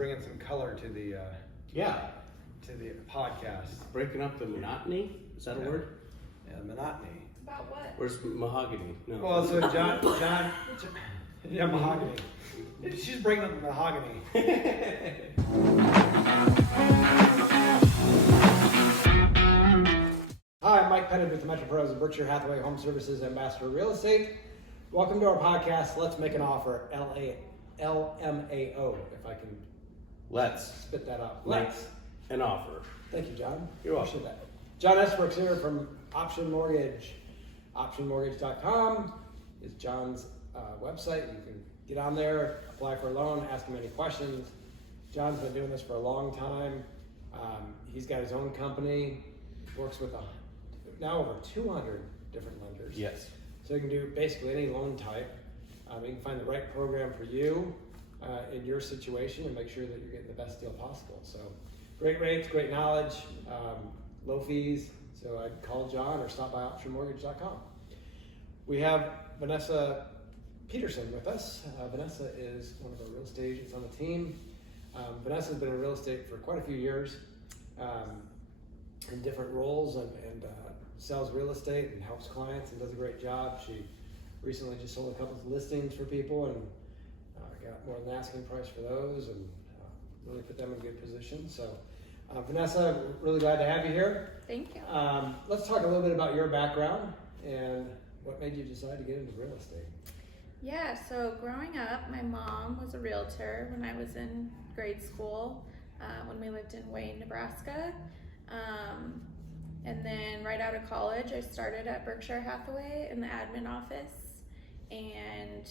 Bringing some color to the to the podcast. Breaking up the monotony? Is that a word? Yeah, monotony. About what? Where's mahogany? No. Well, so John, yeah, mahogany. She's breaking up the mahogany. Hi, I'm Mike Pettit with the Metro Pros and Berkshire Hathaway Home Services Ambassador Real Estate. Welcome to our podcast. Let's make an offer. LMAO, if I can. Let's spit that out. Let's an offer. Thank you, John. You're welcome. Appreciate that. John Esbrook's here from Option Mortgage. OptionMortgage.com is John's website. You can get on there, apply for a loan, ask him any questions. John's been doing this for a long time. He's got his own company, works with now over 200 different lenders. Yes. So you can do basically any loan type. You can find the right program for you in your situation and make sure that you're getting the best deal possible. So great rates, great knowledge, low fees. So I'd call John or stop by optionmortgage.com. We have Vanessa Peterson with us. Vanessa is one of our real estate agents on the team. Vanessa's been in real estate for quite a few years in different roles and sells real estate and helps clients and does a great job. She recently just sold a couple of listings for people and got more than asking price for those and really put them in a good position. So Vanessa, we're really glad to have you here. Thank you. Let's talk a little bit about your background and what made you decide to get into real estate. Yeah, so growing up, my mom was a realtor when I was in grade school, when we lived in Wayne, Nebraska. And then right out of college, I started at Berkshire Hathaway in the admin office. And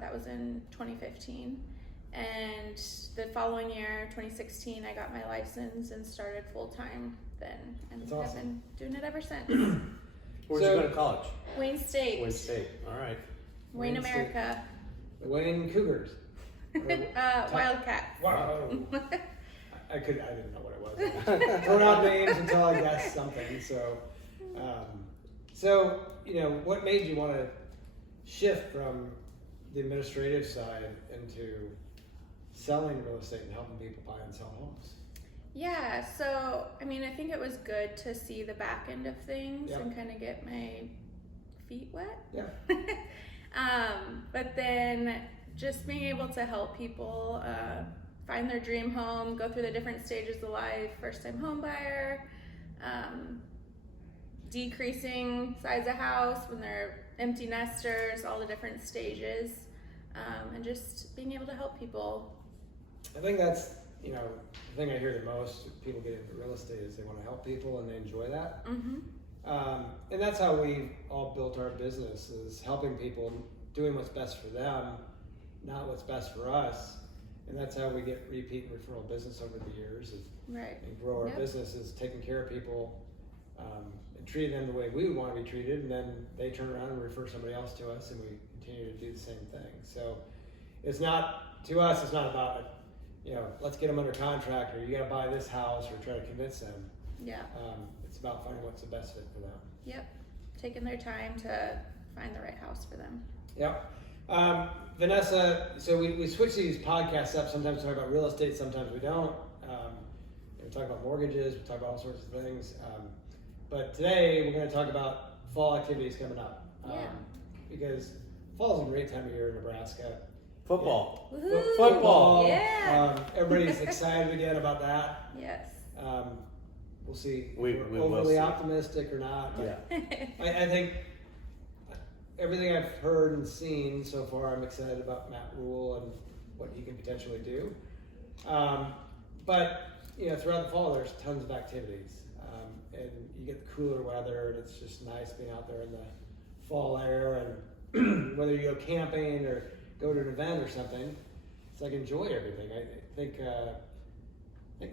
that was in 2015. And the following year, 2016, I got my license and started full-time then. And That's awesome. I've been doing it ever since. Where'd you go to college? Wayne State. Wayne State. All right. Wayne, America. The Wayne Cougars. Wildcats. Wow. I didn't know what it was. Thrown out names until I guessed something. So, what made you want to shift from the administrative side into selling real estate and helping people buy and sell homes? Yeah, so I think it was good to see the back end of things Yep. and kind of get my feet wet. Yeah. But then just being able to help people find their dream home, go through the different stages of life, first-time home buyer, decreasing size of house when they're empty nesters, all the different stages, and just being able to help people. I think that's, the thing I hear the most, people get into real estate is they want to help people and they enjoy that. Mm-hmm. And that's how we all built our business, is helping people, doing what's best for them, not what's best for us. And that's how we get repeat and referral business over the years Right. and grow our business, is taking care of people and treating them the way we would want to be treated, and then they turn around and refer somebody else to us and we continue to do the same thing. So it's not, to us, it's not about, let's get them under contract or you got to buy this house or try to convince them. Yeah. It's about finding what's the best fit for them. Yep. Taking their time to find the right house for them. Yep. Vanessa, so we switch these podcasts up. Sometimes we talk about real estate, sometimes we don't. We talk about mortgages, we talk about all sorts of things. But today we're going to talk about fall activities coming up. Because fall is a great time of year in Nebraska. Football. Woohoo! Football. Yeah. Everybody's excited again about that. Yes. We'll see if We we're will overly see. optimistic or not. Yeah. I think everything I've heard and seen so far, I'm excited about Matt Rule and what he can potentially do. But throughout the fall, there's tons of activities, and you get the cooler weather, and it's just nice being out there in the fall air. And whether you go camping or go to an event or something, it's like enjoy everything. I think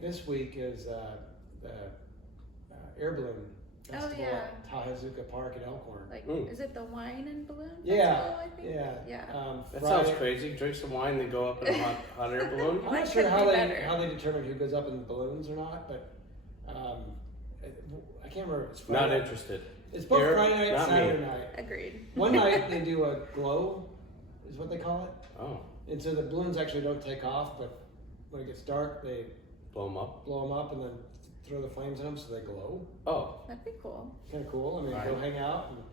this week is the air balloon festival at Tahazuka Park in Elkhorn. Is it the wine and balloon Yeah, festival, I think? yeah. That Friday- sounds crazy. Drink some wine, then go up in a hot air balloon. I'm Mine not sure could how be they better. determine who goes up in the balloons or not, but I can't remember. It's Not Friday. interested. It's both Eric, Friday night and not me. Saturday night. Agreed. One night they do a glow, is what they call it. Oh. And so the balloons actually don't take off, but when it gets dark, they Blow them up. blow them up and then throw the flames in them so they glow. Oh, That'd be cool. Kind of cool. I mean, Right. go hang out. And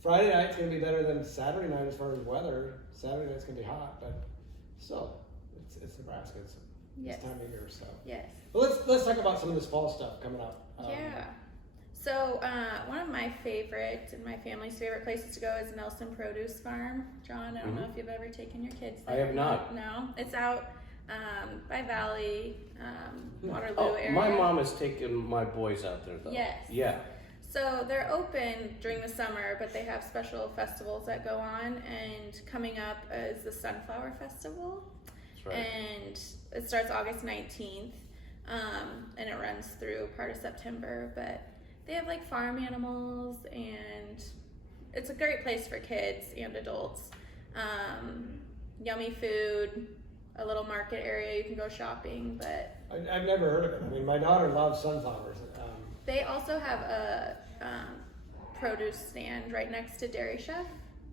Friday night's gonna be better than Saturday night as far as weather. Saturday night's gonna be hot, but still, it's Nebraska. It's Yes. this time of year, so. Yes. But let's talk about some of this fall stuff coming up. Yeah. So one of my favorite and my family's favorite places to go is Nelson Produce Farm. John, I don't know if you've ever taken your kids I there. have not. No, it's out by Valley, Waterloo oh, area. my mom has taken my boys out there though. Yes. Yeah. So they're open during the summer, but they have special festivals that go on. And coming up is the Sunflower Festival, That's right. and it starts August 19th, and it runs through part of September. But they have like farm animals, and it's a great place for kids and adults. Yummy food, a little market area you can go shopping, but I've never heard of it. I mean, my daughter loves sunflowers. they also have a produce stand right next to Dairy Chef.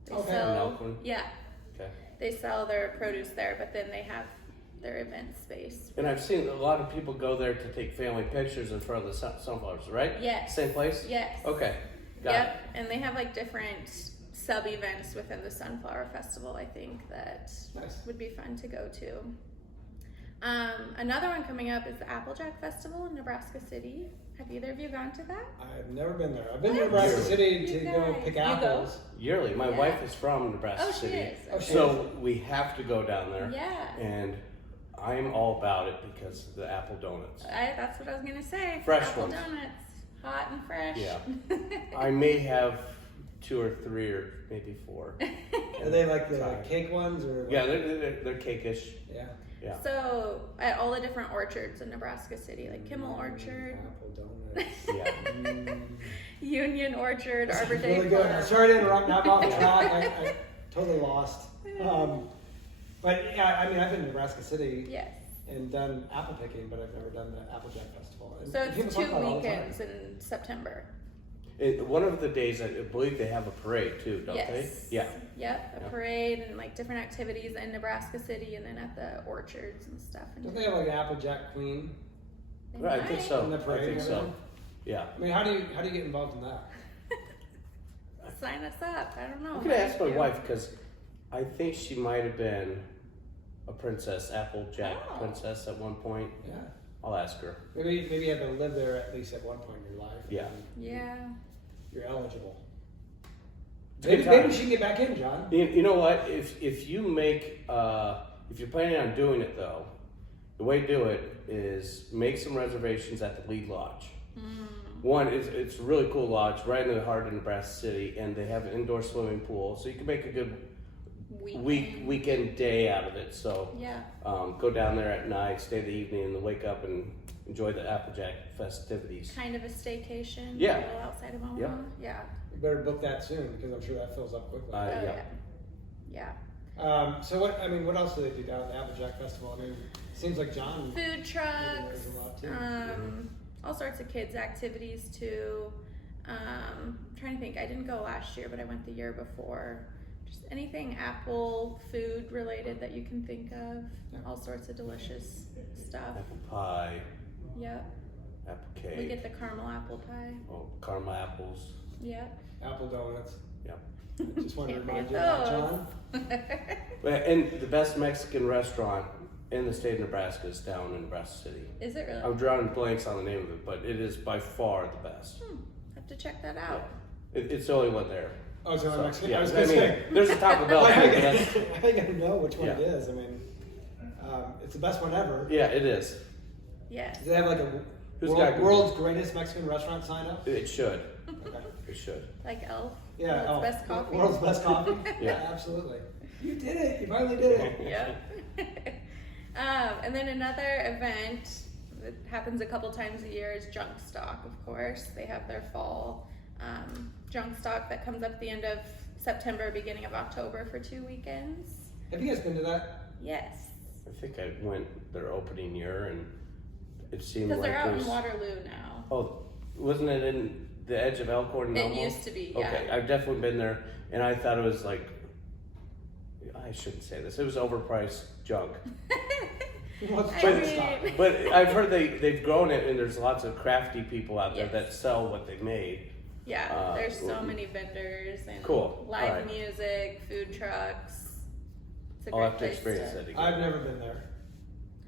They Okay. sell, In Elkhorn? yeah, Okay. they sell their produce there, but then they have their event space. And I've seen a lot of people go there to take family pictures in front of the sunflowers, right? Yes. Same place? Yes. Okay. Got Yep. And they have like different sub events within the Sunflower Festival, I think, that Nice. would be fun to go to. Another one coming up is the Applejack Festival in Nebraska City. Have either of you gone to that? I've never been there. I've been to What? Nebraska City You to go guys. pick You go? apples. it. Yearly. My Yeah. wife is from Nebraska Oh, she City. is. Oh, she So we have to go down there. Yeah. And I'm all about it because of the apple donuts. That's what I was gonna say. Fresh Apple ones. donuts, hot and fresh. Yeah. I may have 2 or 3 or maybe 4. Are they like the Sorry. cake ones or? Yeah, they're cakeish. Yeah. Yeah. So at all the different orchards in Nebraska City, like Kimmel Orchard, Apple donuts. Yeah. Union Orchard, Arbor It's Day really good. I'm Farm. sorry to interrupt. Now I'm off track. I totally lost. But yeah, I mean, I've been to Nebraska City Yes. and done apple picking, but I've never done the Applejack Festival. And So it's people talk 2 about it all the time. weekends in September. One of the days, I believe they have a parade too, don't Yes. they? Yeah. Yep, a Yeah. parade and like different activities in Nebraska City and then at the orchards and stuff. Don't they have like an Applejack Queen They Right, I think might. so. in the I parade? think and so. everything? Yeah. I mean, how do you get involved in that? Sign us up. I don't know. I'm gonna ask my Maybe. wife because I think she might have been a princess, Applejack Oh. princess at one point. Yeah. I'll ask her. Maybe you had to live there at least at one point in your life. and Yeah. then Yeah. You're eligible. It's a good Maybe time. she can get back in, John. You know what? If you make if you're planning on doing it though, the way to do it is make some reservations at the Lead Lodge. One is it's a really cool lodge right in the heart of Nebraska City, and they have an indoor swimming pool, so you can make a good weekend day out of it. So Yeah. go down there at night, stay the evening, and then wake up and enjoy the Applejack festivities. Kind of a staycation. Yeah. A little outside of Omaha. Yep. Yeah. You better book that soon because I'm sure that fills up quickly. Oh, Yeah. yeah. Yeah. So what else do they do down at the Applejack Festival? I mean, it seems like John. Food trucks. There's a lot too. All sorts of kids activities too. Trying to think. I didn't go last year, but I went the year before. Just anything apple food related that you can think of. Yeah. All sorts of delicious stuff. Apple pie, Yep. apple We cake, get the caramel apple pie. caramel apples. Yep. Apple donuts. Yep. I just wanted to Can't remind you forget of that, those. John. And the best Mexican restaurant in the state of Nebraska is down in Nebraska City. Is it really? I'm drawing blanks on the name of it, but it is by far the best. Have to check that out. It's the only one there. Oh, so I'm So, Mexican. yeah, I was I gonna mean, say. there's a Taco Bell. I too, but that's- gotta know which one it Yeah. is. I mean, it's the best one ever. yeah, it is. Yes. Do they have like a Who's got Google? world's greatest Mexican restaurant sign up? It should. Okay. It should. Like Elf. Yeah. World's best coffee. World's best coffee. Yeah. Absolutely. You did it. You finally did it. Yep. And then another event that happens a couple times a year is Junk Stock, of course. They have their fall Junk Stock that comes up at the end of September, beginning of October for 2 weekends. Have you guys been to that? Yes. I think I went their opening year, and it seemed Because like they're out there's. in Waterloo now. Oh, wasn't it in the edge of Elkhorn? and It Omaha? used to be, yeah. Okay, I've definitely been there, and I thought it was like. I shouldn't say this. It was overpriced junk. What's I trying to mean- stop? But I've heard they've grown it, and there's lots of crafty people out there Yes. that sell what they made. Yeah, there's so many vendors and Cool. live Alright. music, food trucks. It's a I'll great have to place experience that again. I've never been there,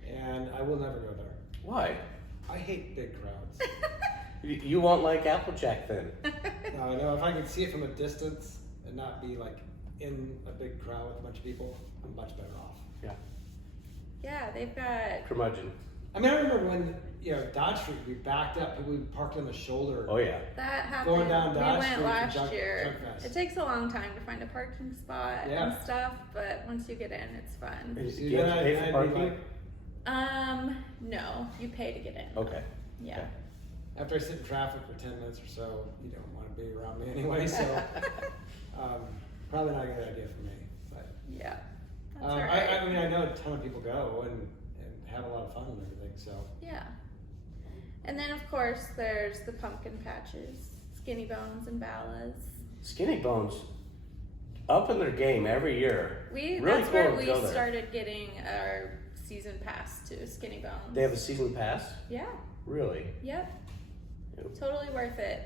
and I will never go there. Why? I hate big crowds. You won't like Applejack then? No, if I could see it from a distance and not be like in a big crowd with a bunch of people, I'm much better off. Yeah. Yeah, they've got. Curmudgeon. I mean, I remember when Dodge Street, we backed up, people would be parked on the shoulder. Oh yeah. That happened. Going down we Dodge went Street last for year. Junk Fest. It takes a long time to find a parking spot and Yeah. stuff, but once you get in, it's fun. Do See, you have to then pay I'd for be parking? like- No, you pay to get in. Okay. Yeah. After I sit in traffic for 10 minutes or so, you don't want to be around me anyway, so probably not a good idea for me. But Yeah. That's I alright. mean, I know a ton of people go and have a lot of fun and everything, so. Yeah. And then, of course, there's the pumpkin patches, Skinny Bones and Ballas. Skinny Bones, up in their game every year. Really That's cool where to we go there. started getting our season pass to Skinny Bones. They have a season pass? Yeah. Really? Yep. Yep. Totally worth it,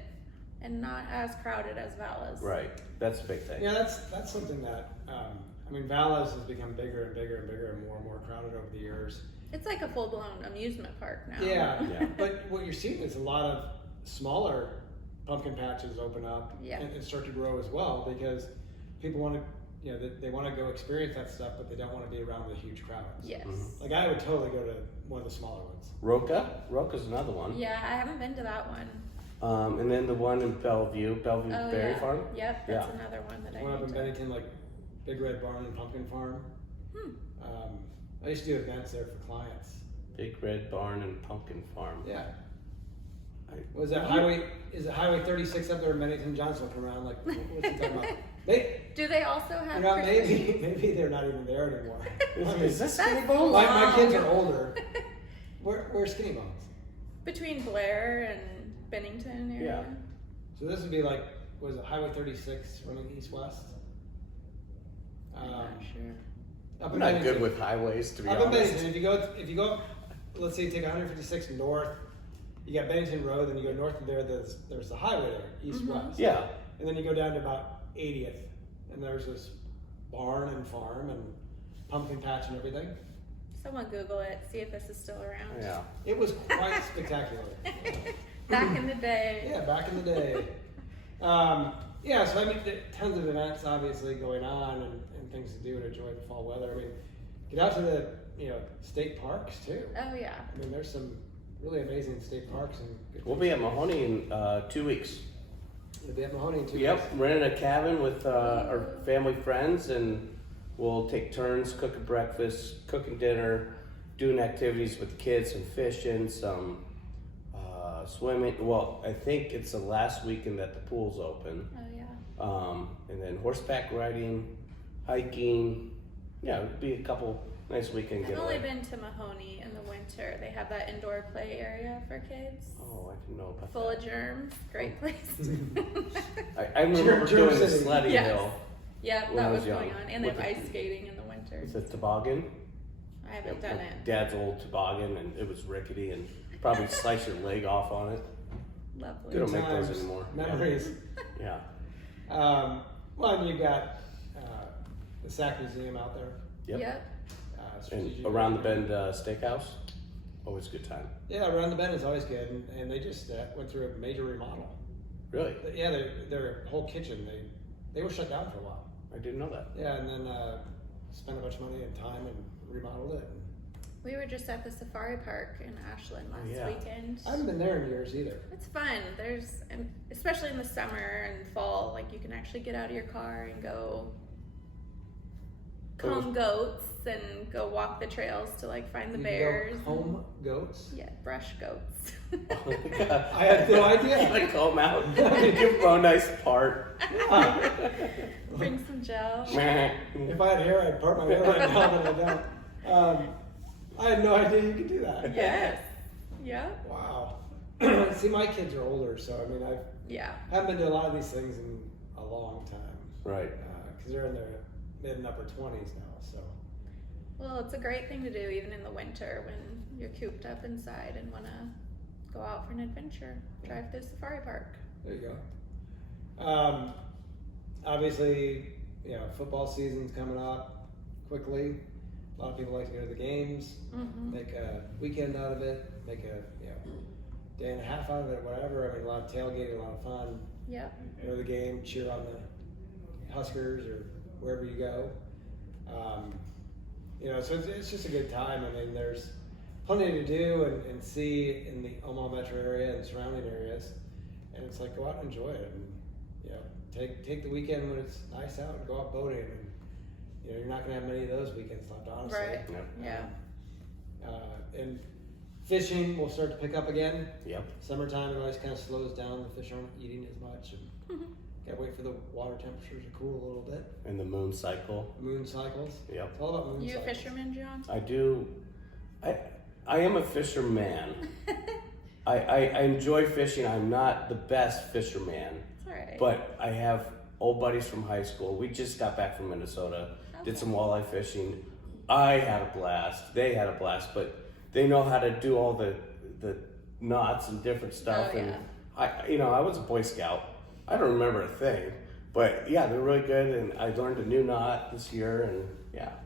and not as crowded as Ballas. Right. That's a big thing. Yeah, that's something that, I mean, Valleys has become bigger and bigger and bigger and more crowded over the years. It's like a full-blown amusement park now. Yeah, Yeah. but what you're seeing is a lot of smaller pumpkin patches open up Yeah. and start to grow as well because people want to, they want to go experience that stuff, but they don't want to be around the huge crowds. Yes. Mhm. Like I would totally go to one of the smaller ones. Roca's another one. Yeah, I haven't been to that one. And then the one in Bellevue Oh, Berry yeah. Farm. Yep, that's Yeah. another one that I One up need in to. Bennington, like Big Red Barn and Pumpkin Farm. Hmm. I used to do events there for clients. Big Red Barn and Pumpkin Farm. Yeah. I- Was that is it Highway 36 up there in Bennington? John's looking around like, what's he talking about? Do they also have? Maybe they're not even there anymore. Is this That's Skinny Bones? My kids long. are older. Where's Skinny Bones? Between Blair and Bennington area. Yeah. So this would be like, was it Highway 36 running east-west? I'm not sure. Up I'm in not Bennington. good with highways, to be Up in honest. Bennington, if you go, let's say you take 156 north, you got Bennington Road, then you go north of there, there's the highway there, east-west. Yeah. And then you go down to about 80th, and there's this barn and farm and pumpkin patch and everything. Someone Google it, see if this is still around. Yeah. It was quite spectacular. Back in the day. Yeah, back in the day. Yeah, so I mean, tons of events obviously going on and things to do and enjoy the fall weather. I mean, get out to the state parks too. Oh yeah. I mean, there's some really amazing state parks and good We'll be at Mahoney in 2 weeks. We'll be at Mahoney in 2 Yep, weeks. renting a cabin with our family friends, and we'll take turns cooking breakfast, cooking dinner, doing activities with the kids, some fishing, some swimming. Well, I think it's the last weekend that the pool's open. Oh yeah. And then horseback riding, hiking. Yeah, it'd be a couple nice weekend I've only getaway. been to Mahoney in the winter. They have that indoor play area for kids. Oh, I didn't know about Full that. of germs. Great place. I remember Germ doing the city. sledding Yes. hill Yep, When that I was was going young. on. And they have With the- ice skating in the winter. with the toboggan. I haven't done With it. Dad's old toboggan, and it was rickety, and probably slice your leg off on it. Lovely. They don't make those Times, anymore. Memories. Yeah. Well, and you've got the Sac Museum out there. Yep. And Strategic around the Marketing. bend steakhouse, always a good time. Yeah, around the bend is always good, and they just went through a major remodel. Really, Yeah, their whole kitchen they were shut down for a while. I didn't know that. Yeah, and then spent a bunch of money and time and remodeled it. We were just at the safari park in Ashland last yeah. weekend. I haven't been there in years either. It's fun. And especially in the summer and fall, like you can actually get out of your car and go comb goats and go walk the trails to like find the You can bears. go comb goats. Yeah, brush goats. Oh my God. I had no idea. Like comb out, give them a nice part. Bring some gel. If I had hair, I'd part my hair right now, but I don't. I had no idea you could do that. Yes. Yeah. Wow. See, my kids are older, so I mean, I Yeah. haven't been to a lot of these things in a long time. Right. Because they're in their mid and upper 20s now, so. Well, it's a great thing to do even in the winter when you're cooped up inside and want to go out for an adventure. Drive through Safari Park. There you go. Obviously, football season's coming up quickly. A lot of people like to go to the games, make a weekend out of it, make a day and a half out of it, whatever. I mean, a lot of tailgating, a lot of fun. Yep. Go to the game, cheer on the Huskers or wherever you go. So it's just a good time. I mean, there's plenty to do and see in the Omaha metro area and surrounding areas, and it's like go out and enjoy it, and take the weekend when it's nice out and go out boating, and you're not gonna have many of those weekends left, honestly. Right. Yeah. And fishing will start to pick up again. Yep. Summertime it always kind of slows down. The fish aren't eating as much, and gotta wait for the water temperatures to cool a little bit. And the moon cycle. Moon cycles. Yep. It's all about moon You a cycles. fisherman, John? I do. I am a fisherman. I enjoy fishing. I'm not the best fisherman, It's all right. but I have old buddies from high school. We just got back from Minnesota, did some walleye fishing. I had a blast. They had a blast, but they know how to do all the knots and different stuff. Oh, And I was a Boy Scout. I don't remember a thing, but yeah, they're really good. And I learned a new knot this year, and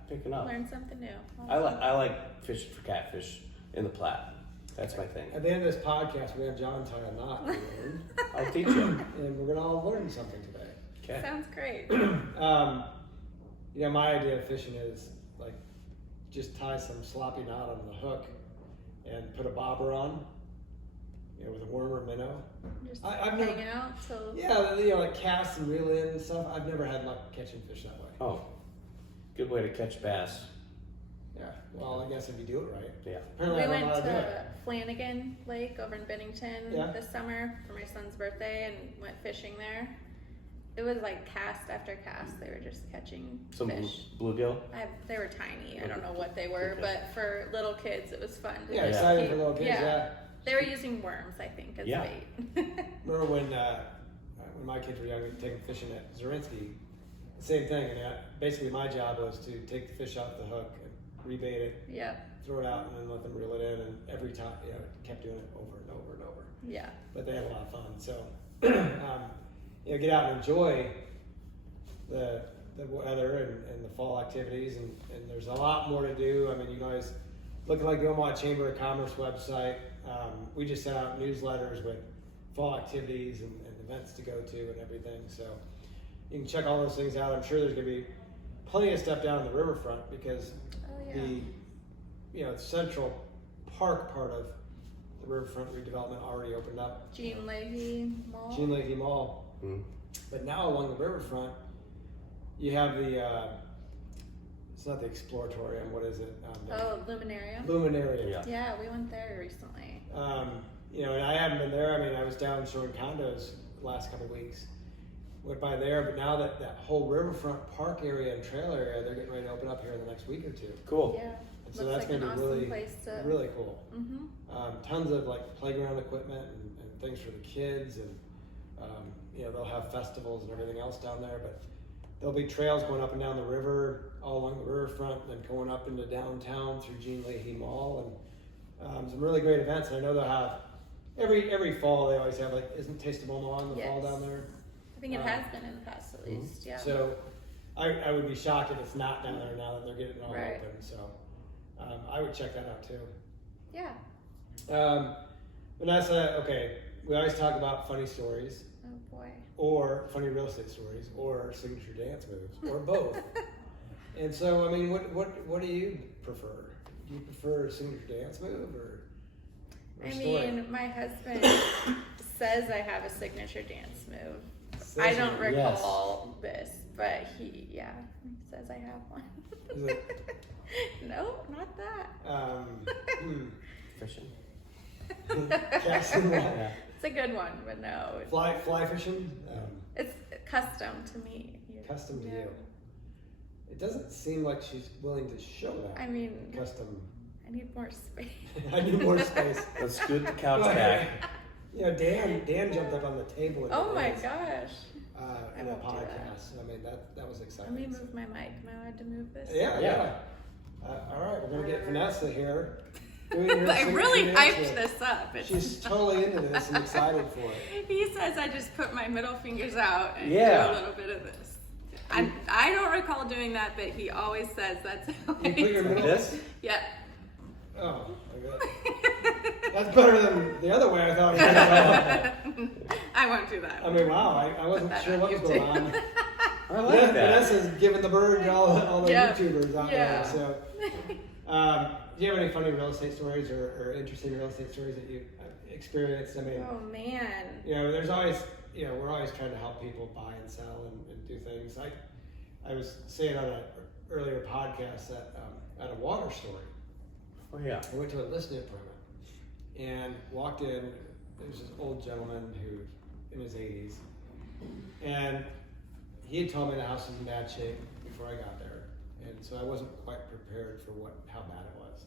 picking up. Learn something new. I like fishing for catfish in the Platte. That's my thing. At the end of this podcast, we're gonna have John tie a knot. We learned, I'll teach you. and we're gonna all learn something today. Okay. Sounds great. My idea of fishing is like just tie some sloppy knot on the hook and put a bobber on, with a worm or minnow. Just I've hang never- out till. Yeah, like cast and reel in and stuff. I've never had luck catching fish that way. Oh, good way to catch bass. Yeah, well, I guess if you do it right. Yeah. Apparently, I We don't know went how to do it. to Flanagan Lake over in Bennington Yeah. this summer for my son's birthday and went fishing there. It was like cast after cast. They were just catching Some fish. bluegill. They were tiny. I don't know what they were, Okay. but for little kids, it was fun. To Yeah, just exciting keep- for little kids. Yeah. They were using worms, I think, as Yeah. bait. Remember when my kids were young, we'd take them fishing at Zarinsky. Same thing. And basically, my job was to take the fish off the hook and rebait it, Yep. throw it out, and then let them reel it in. And every time, kept doing it over and over and over. Yeah. But they had a lot of fun. So, get out and enjoy the weather and the fall activities. And there's a lot more to do. I mean, you guys looking like the Omaha Chamber of Commerce website. We just sent out newsletters with fall activities and events to go to and everything. So you can check all those things out. I'm sure there's going to be plenty of stuff down the riverfront because Oh yeah. the Central Park part of the riverfront redevelopment already opened up. Gene Leahy Mall. Gene Leahy Mall. Mm. But now along the riverfront, you have the, it's not the Exploratorium, what is it? Luminarium. Luminaria. Yeah. Yeah, we went there recently. And I haven't been there. I mean, I was down showing condos the last couple of weeks. Went by there, but now that whole riverfront park area and trail area, they're getting ready to open up here in the next week or two. Cool. Yeah. And so Looks that's like going an to be awesome really, place to. really cool. Mm-hmm. Tons of like playground equipment and things for the kids, and they'll have festivals and everything else down there. But there'll be trails going up and down the river, all along the riverfront, and then going up into downtown through Gene Leahy Mall, and some really great events. And I know they'll have every fall. They always have isn't Taste of Omaha in the fall Yes. down there? I think it has been in the past at least. Yeah. So I would be shocked if it's not down there now that they're getting it all Right. open. So I would check that out too. Yeah. Vanessa, okay, we always talk about funny stories, Oh boy. or funny real estate stories, or signature dance moves, or both. And so, I mean, what do you prefer? Do you prefer a signature dance move or I story? mean, my husband says I have a signature dance move. I Says don't you- recall this, but he says I have one. Is it- No, not that. Fishing. Casting that? Yeah. It's a good one, but no, Fly fishing? it's custom to me. Custom to Yeah. you. It doesn't seem like she's willing to show that. I mean, Custom. I need more space. I need more space. Let's scoot the couch back. Dan jumped up on the table. and Oh my danced, gosh. in a won't do that. podcast. I mean, that was Let exciting. me move my mic. Am I allowed to move this? Yeah. All right, we're gonna get Vanessa here. Doing her I scenic really dance hyped with- this up. She's totally into this and excited for it. He says I just put my middle fingers out and Yeah. do a little bit of this. I don't recall doing that, but he always says that's how You put your Like middle. this? Yeah. Oh, my God. That's better than the other way I thought it was. I won't do that. I mean, wow, I wasn't that sure on what was YouTube. going on. I like that. Vanessa's giving the bird to all the Yeah. YouTubers out Yeah. there. So, do you have any funny real estate stories or interesting real estate stories that you experienced? I mean, Oh man. you know, there's always, you know, we're always trying to help people buy and sell and do things. I was saying on an earlier podcast that at a water story, Oh yeah. I went to a listing appointment and walked in. There was this old gentleman who, in his 80s, and he had told me the house was in bad shape before I got there, and so I wasn't quite prepared for how bad it was.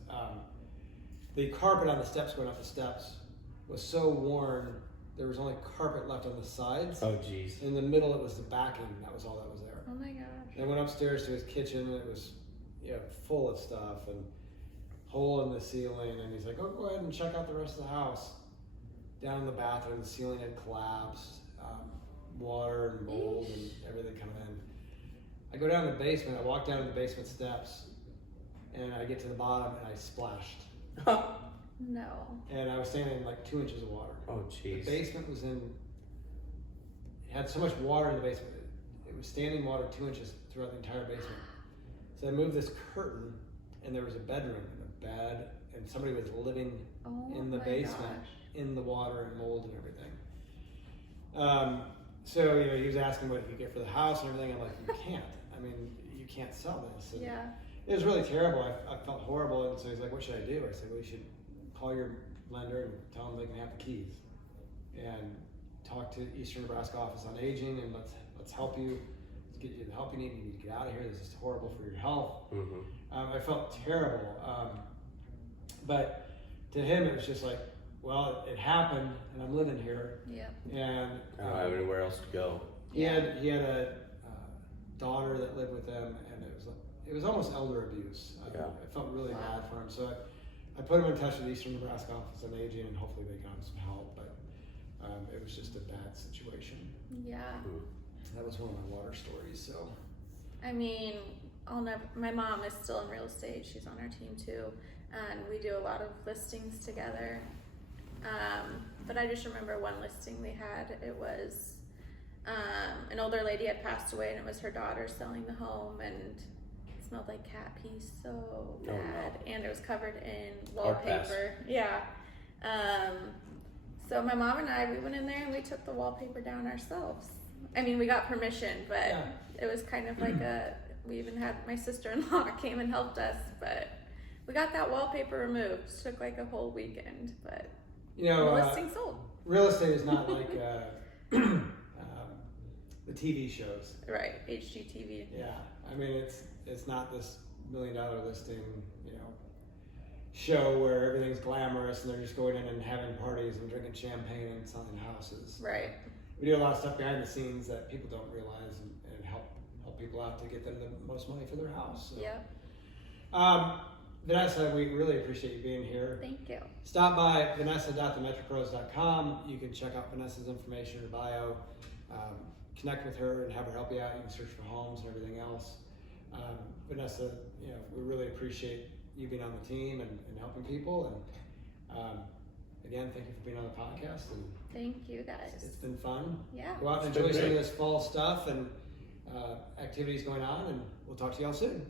The carpet on the steps going up the steps was so worn, there was only carpet left on the sides. Oh jeez. In the middle, it was the backing. That was all that was there. Oh my gosh. And I went upstairs to his kitchen, and it was, you know, full of stuff and hole in the ceiling. And he's like, "Oh, go ahead and check out the rest of the house." Down in the bathroom, the ceiling had collapsed, water and mold and everything coming in. I go down to the basement. I walk down to the basement steps, and I get to the bottom, and I splashed. No. And I was standing in like 2 inches of water. Oh The jeez. basement was it had so much water in the basement. It was standing water 2 inches throughout the entire basement. So I moved this curtain, and there was a bedroom and a bed, and somebody was living Oh in the my basement, gosh. in the water and mold and everything. So you know, he was asking what he could get for the house and everything. I'm like, you can't. I mean, you can't sell this. And Yeah. it was really terrible. I felt horrible, and so he's like, "What should I do?" I said, "Well, you should call your lender and tell them they can have the keys, and talk to Eastern Nebraska Office on Aging, and let's help you. Let's get you the help you need. You need to get out of here. This is horrible for your health." Mm-hmm. I felt terrible, but to him it was just like, well, it happened, and I'm living here, Yep. and I don't have anywhere else to go. he had a daughter that lived with them, and it was almost elder abuse. Yeah. I felt really bad for him, so I put him in touch with the Eastern Nebraska Office on Aging, and hopefully they got him some help. But it was just a bad situation. Yeah. That was one of my water stories. So I mean, my mom is still in real estate. She's on our team too. And we do a lot of listings together. But I just remember one listing we had. It was an older lady had passed away, and it was her daughter selling the home, and it smelled like cat pee so no. bad. And it was covered in Hard pass. wallpaper. Yeah. So my mom and I, we went in there and we took the wallpaper down ourselves. I mean, we got permission, but Yeah. it was kind of like we even had my sister-in-law came and helped us, but we got that wallpaper removed. It took like a whole weekend, but you know, the listing sold. real estate is not like the TV shows. Right, HGTV. Yeah, I mean it's not this $1 million listing, you know, show where everything's glamorous and they're just going in and having parties and drinking champagne and selling houses. Right. We do a lot of stuff behind the scenes that people don't realize and help people out to get them the most money for their house. So. Yeah. Vanessa, we really appreciate you being here. Thank you. Stop by vanessa.themetrocpros.com. You can check out Vanessa's information in her bio. Connect with her and have her help you out. You can search for homes and everything else. Vanessa, you know, we really appreciate you being on the team and helping people. And again, thank you for being on the podcast. And Thank you, guys. it's been fun. Yeah. Go out and It's been enjoy some of great. this fall stuff and activities going on. And we'll talk to y'all soon.